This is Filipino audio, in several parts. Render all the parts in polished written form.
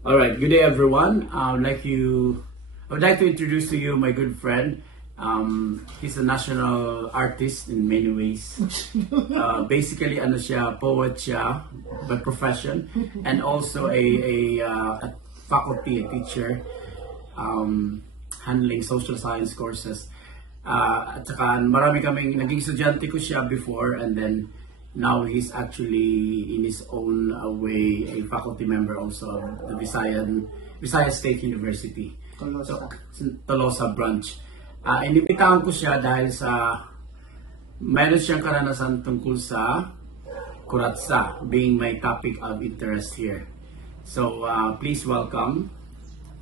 All right, good day everyone. I would like to introduce to you my good friend. He's a national artist in many ways. Basically, ano siya, poet siya by profession, and also a faculty, a teacher, handling social science courses. At saka marami kaming naging estudyante ko siya before, and then now he's actually in his own way a faculty member also of the Visayas State University. Tolosa. Tolosa branch. Inibitahan ko siya dahil sa mayroon siyang karanasan tungkol sa kuratsa being my topic of interest here. So please welcome.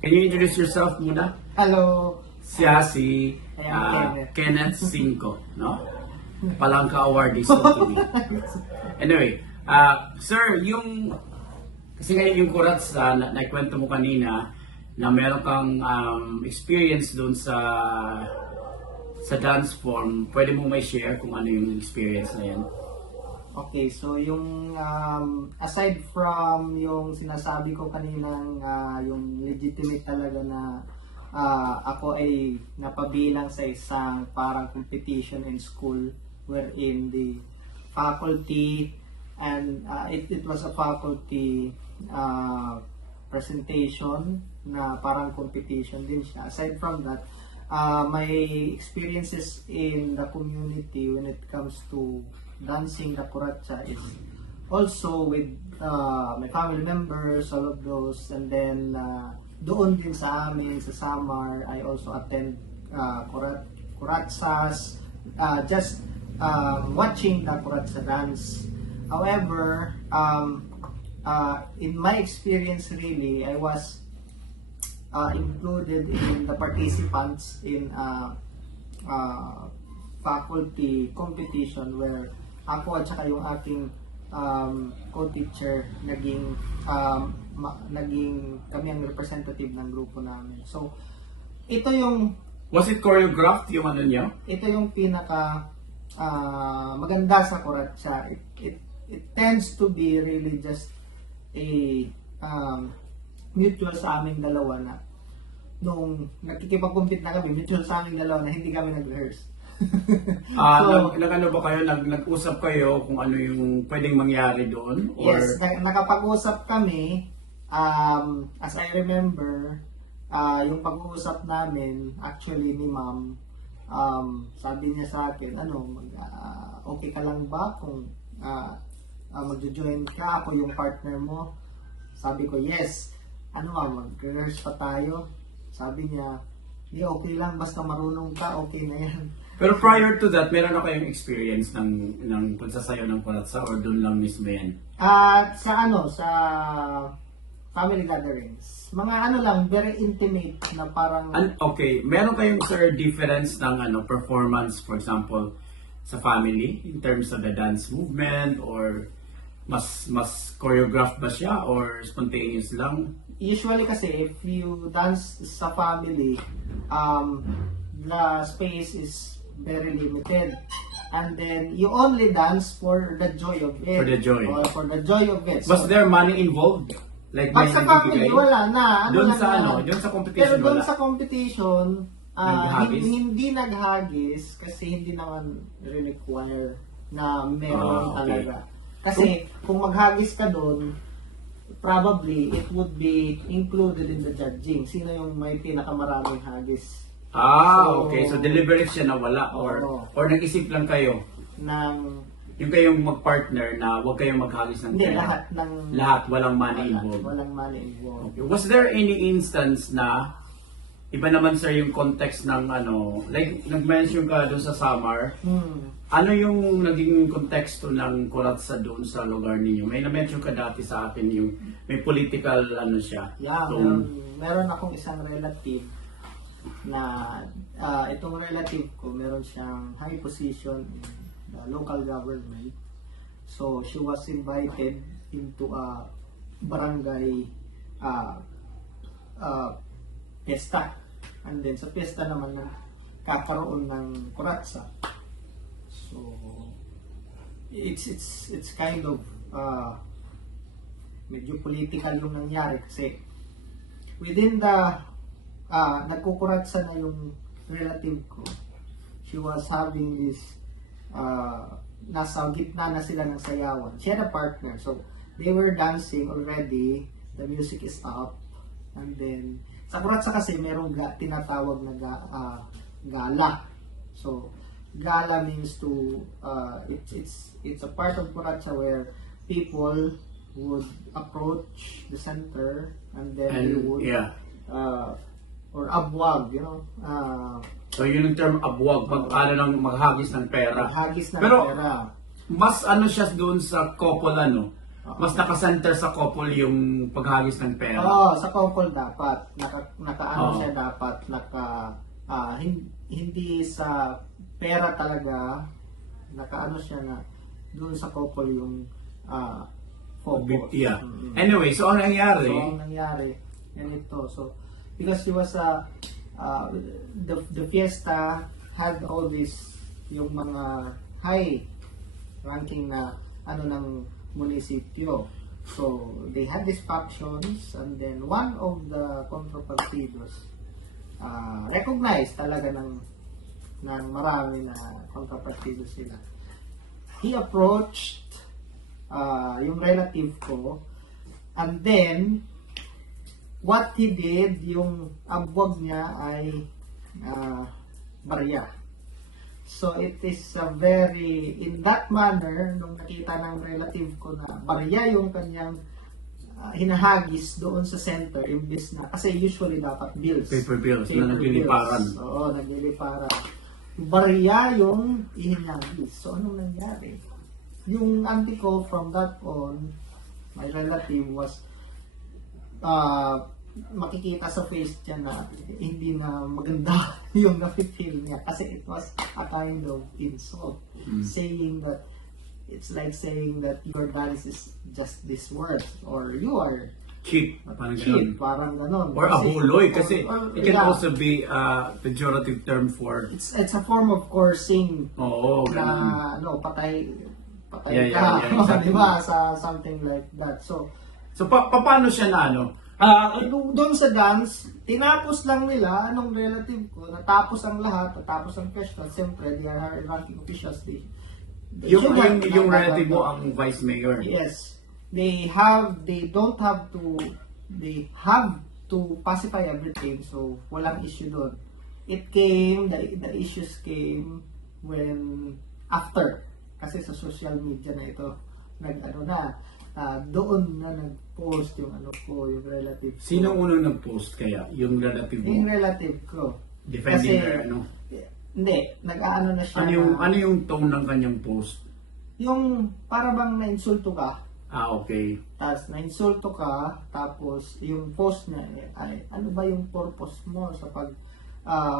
Can you introduce yourself muna? Hello. Siya si Kenneth Cinco, no? Palangka awardee soon to be. Anyway, sir, kasi ngayon yung kuratsa, naikwento mo kanina na meron kang experience doon sa dance form. Pwede mo may share kung ano yung experience na yan? Okay, so yung aside from yung sinasabi ko kaninang yung legitimate talaga na ako ay napabilang sa isang parang competition in school wherein the faculty and it was a faculty presentation na parang competition din siya. Aside from that, my experiences in the community when it comes to dancing the kuratsa is also with my family members, all of those, and then doon din sa amin sa Samar, I also attend kuratsas, just watching the kuratsa dance. However, in my experience really, I was included in the participants in faculty competition where ako at saka yung aking co-teacher naging kami ang representative ng grupo namin. So, ito yung Was it choreographed yung ano niya? ito yung pinaka maganda sa kuratsa. It tends to be really just a mutual sa aming dalawa na nung nakikipag-compete na kami, mutual sa aming dalawa na hindi kami nag-rehearse. Nag-ano ba kayo? Nag-usap kayo kung ano yung pwedeng mangyari doon? Or... Yes, nakapag-usap kami. As I remember, yung pag-uusap namin, actually ni ma'am, sabi niya sa akin, okay ka lang ba kung magjo-join ka, ako yung partner mo? Sabi ko, yes. Mag-rehearse pa tayo? Sabi niya, okay lang, basta marunong ka, okay na yan. Pero prior to that, meron na kayong experience ng pagsasayaw ng kuratsa or doon lang mismo yan? Sa family gatherings. Mga lang, very intimate na parang... Okay, meron kayong sir difference ng performance, for example, sa family in terms of the dance movement or mas choreographed ba siya or spontaneous lang? Usually kasi if you dance sa family, the space is very limited. And then you only dance for the joy of it. For the joy. Or for the joy of it. Was there money involved? Like Pag sa family, wala na. Doon sa competition pero doon wala. sa competition, Naghagis? hindi naghagis kasi hindi naman require na meron okay. talaga. Kasi kung maghagis ka doon, probably it would be included in the judging. Sino yung may pinakamaraming hagis? Okay. So deliberate siya na wala or nag-isip lang kayo ng yung kayong mag-partner na huwag kayong maghagis ng hindi, pera. lahat Lahat, walang money involved. Walang money involved. Okay. Was there any instance na iba naman sir yung context ng like nag-mention ka doon sa Samar, ano yung naging konteksto ng kuratsa doon sa lugar ninyo? May na-mention ka dati sa akin yung may political siya. Yeah, meron akong isang relative na itong relative ko meron siyang high position in the local government. So she was invited into a barangay pesta. And then sa pesta naman kakaroon ng kuratsa. So it's kind of medyo political yung nangyari kasi within the, nagkukuratsa na yung relative ko. She was having this, nasa gitna na sila ng sayawan. She had a partner, so they were dancing already, the music is up, and then, sa kuratsa kasi merong tinatawag na gala. So, gala means to, it's a part of kuratsa where people would approach the center, and then they would, or abwag, So yun yung term abwag, maghagis ng pera. maghagis ng Pero, pera. mas ano siya doon sa couple ano? Mas nakasenter sa couple yung paghagis ng pera. Sa couple dapat naka siya dapat hindi sa pera talaga, nakaano siya na doon sa couple yung focus. Yeah. Anyway, so ang nangyari? So ang nangyari, ganito. So because it was the fiesta had all this, yung mga high ranking na ng munisipyo. So they had these factions, and then one of the contrapartidos recognized talaga ng marami na contrapartido sila. He approached yung relative ko, and then what he did, yung abwag niya ay barya. So it is a very, in that manner, nung nakita ng relative ko na barya yung kanyang hinahagis doon sa center, imbis na, kasi usually dapat bills. Paper bills na nagliliparan. Oo, nagliliparan. Barya yung ihinagis. So anong nangyari? Yung auntie ko from that on, my relative was makikita sa face niya na hindi na maganda yung nafe-feel niya kasi it was a kind of insult, saying that it's like saying that your dad is just this word, or you are cheap, parang ganon. Or abuloy, kasi it can also be a pejorative term for... It's a form of coursing. Oo, na patay ka. Exactly. Diba? Sa something like that. So paano siya na doon sa dance, tinapos lang nila anong relative ko, natapos ang lahat, natapos ang question. Siyempre, they are high-ranking officials. Yung relative mo ang vice mayor. Yes. They have to pacify everything, so walang issue doon. The issues came when, after, kasi sa social media na ito, doon na nag-post yung yung relative ko. Sino unang nag-post kaya? Yung relative mo? Yung relative ko. Defending kasi, her, Hindi, nag-aano na siya. Ano yung tone ng kanyang post? Yung para bang na-insulto ka. Okay. Tapos na-insulto ka, tapos yung post niya ay ano ba yung purpose mo sa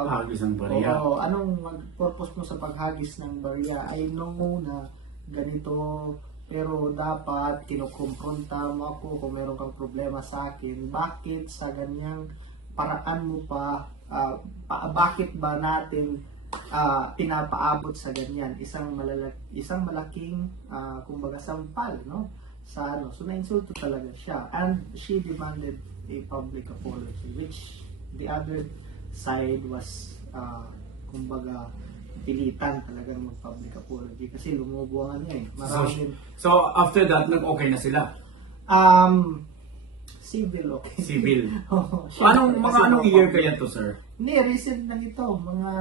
hagis ng barya? Oo, anong purpose mo sa paghagis ng barya? I know na ganito, pero dapat kinukumpronta mo ako kung meron kang problema sa akin. Bakit sa ganyang paraan mo bakit ba natin pinapaabot sa ganyan? Isang malaking kumbaga sampal, no? So na-insulto talaga siya. And she demanded a public apology, which the other side was kumbaga pilitan talagang mag-public apology kasi lumubuhan niya So after that, nag-okay na sila? Civil, okay. Civil. Anong year kaya to, sir? Hindi, recent lang ito. Mga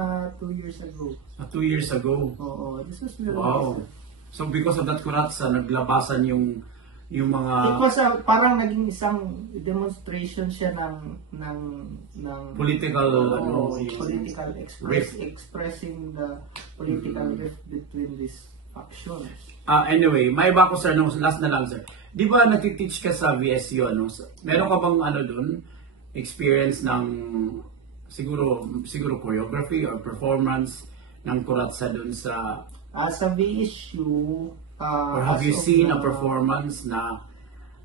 2 years ago. 2 years ago? Oo. This was very wow. recent. So because of that kuratsa, naglabasan yung mga... It was parang naging isang demonstration siya ng political, political expressing the political rift between these factions. Anyway, may iba ko, sir, last na lang, sir. Di ba natiteach ka sa VSU, Meron ka bang doon, experience ng siguro choreography or performance ng kuratsa doon sa... Sa VSU, or have you seen a performance na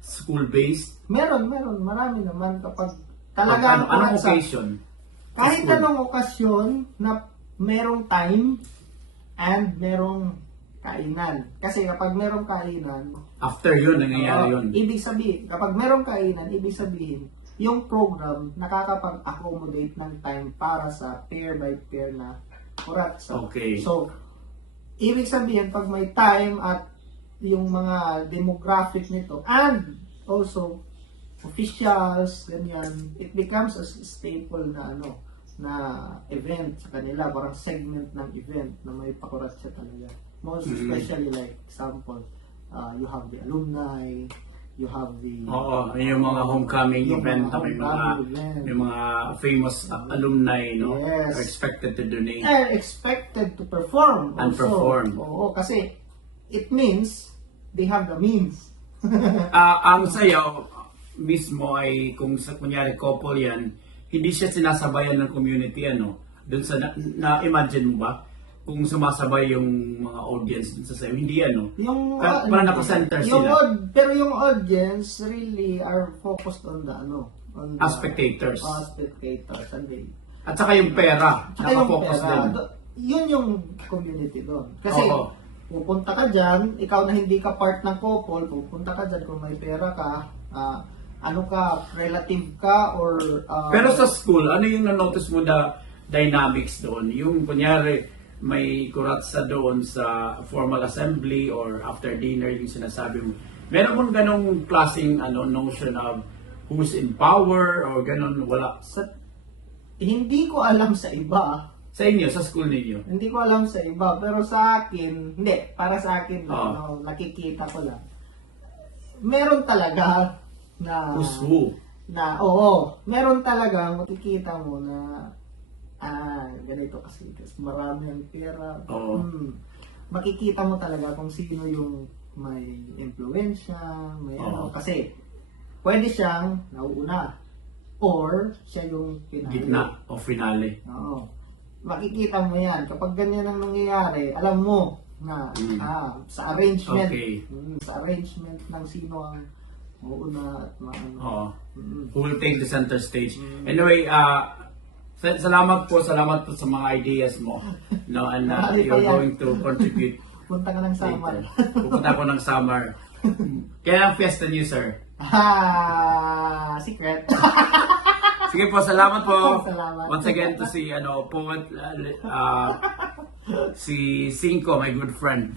school-based? Meron. Marami naman kapag talaga anong occasion? Kahit anong okasyon na merong time and merong kainan. Kasi kapag merong kainan, after yun, nangyayari yun. Ibig sabihin, kapag merong kainan, ibig sabihin, yung program nakakapag-accommodate ng time para sa pair by pair na kuratsa. Okay. So, ibig sabihin, pag may time at yung mga demographic nito and also officials, ganyan, it becomes a staple na na event sa kanila, parang segment ng event na may pakuratsa talaga. Most especially like example, you have the alumni, you have the Oo, yung mga homecoming yung event mga na may mga homecoming event. may mga famous alumni, no? Yes. Are expected to donate. are expected to perform And also. perform. Oo, kasi it means they have the means. Ang sayaw mismo ay kung sa kunyari couple yan, hindi siya sinasabayan ng community, doon sa na-imagine mo ba kung sumasabay yung mga audience dun sa sayaw, hindi Yung parang naka-center yung sila pero yung audience really are focused on the on the as spectators. Spectators and they At saka yung pera, Tsaka yung naka-focus pera, din. yun yung community doon. Kasi Oo. pupunta ka dyan, ikaw na hindi ka part ng couple, pupunta ka dyan kung may pera ka, ano ka, relative ka, or... Pero sa school, ano yung na-notice mo na dynamics doon? Yung kunyari, may kuratsa doon sa formal assembly or after dinner yung sinasabi mo. Meron mong ganong klaseng notion of who's in power or ganon? Wala. Hindi ko alam sa iba. Sa inyo, sa school ninyo? Hindi ko alam sa iba. Pero sa akin, hindi. Para sa akin, nakikita ko lang. Meron talaga na... Who's who? Oo. Meron talaga, makikita mo na ganito kasi marami ang pera. Oo. Makikita mo talaga kung sino yung may impluwensya, may kasi pwede siyang nauuna or siya yung pinali. Gitna o finale. Oo. Makikita mo yan. Kapag ganyan ang nangyayari, alam mo na sa arrangement, Okay. Sa arrangement ng sino ang uuna at Oo. Who will take the center stage. Anyway, salamat po sa mga ideas mo. No, and Marami pa you're yan. going to contribute punta ka ng Samar. later. Pupunta ako ng summer. Kaya ang fiesta niyo, sir. Secret. Sige po, salamat po. Salamat. Once again to si poet si Cinco, my good friend.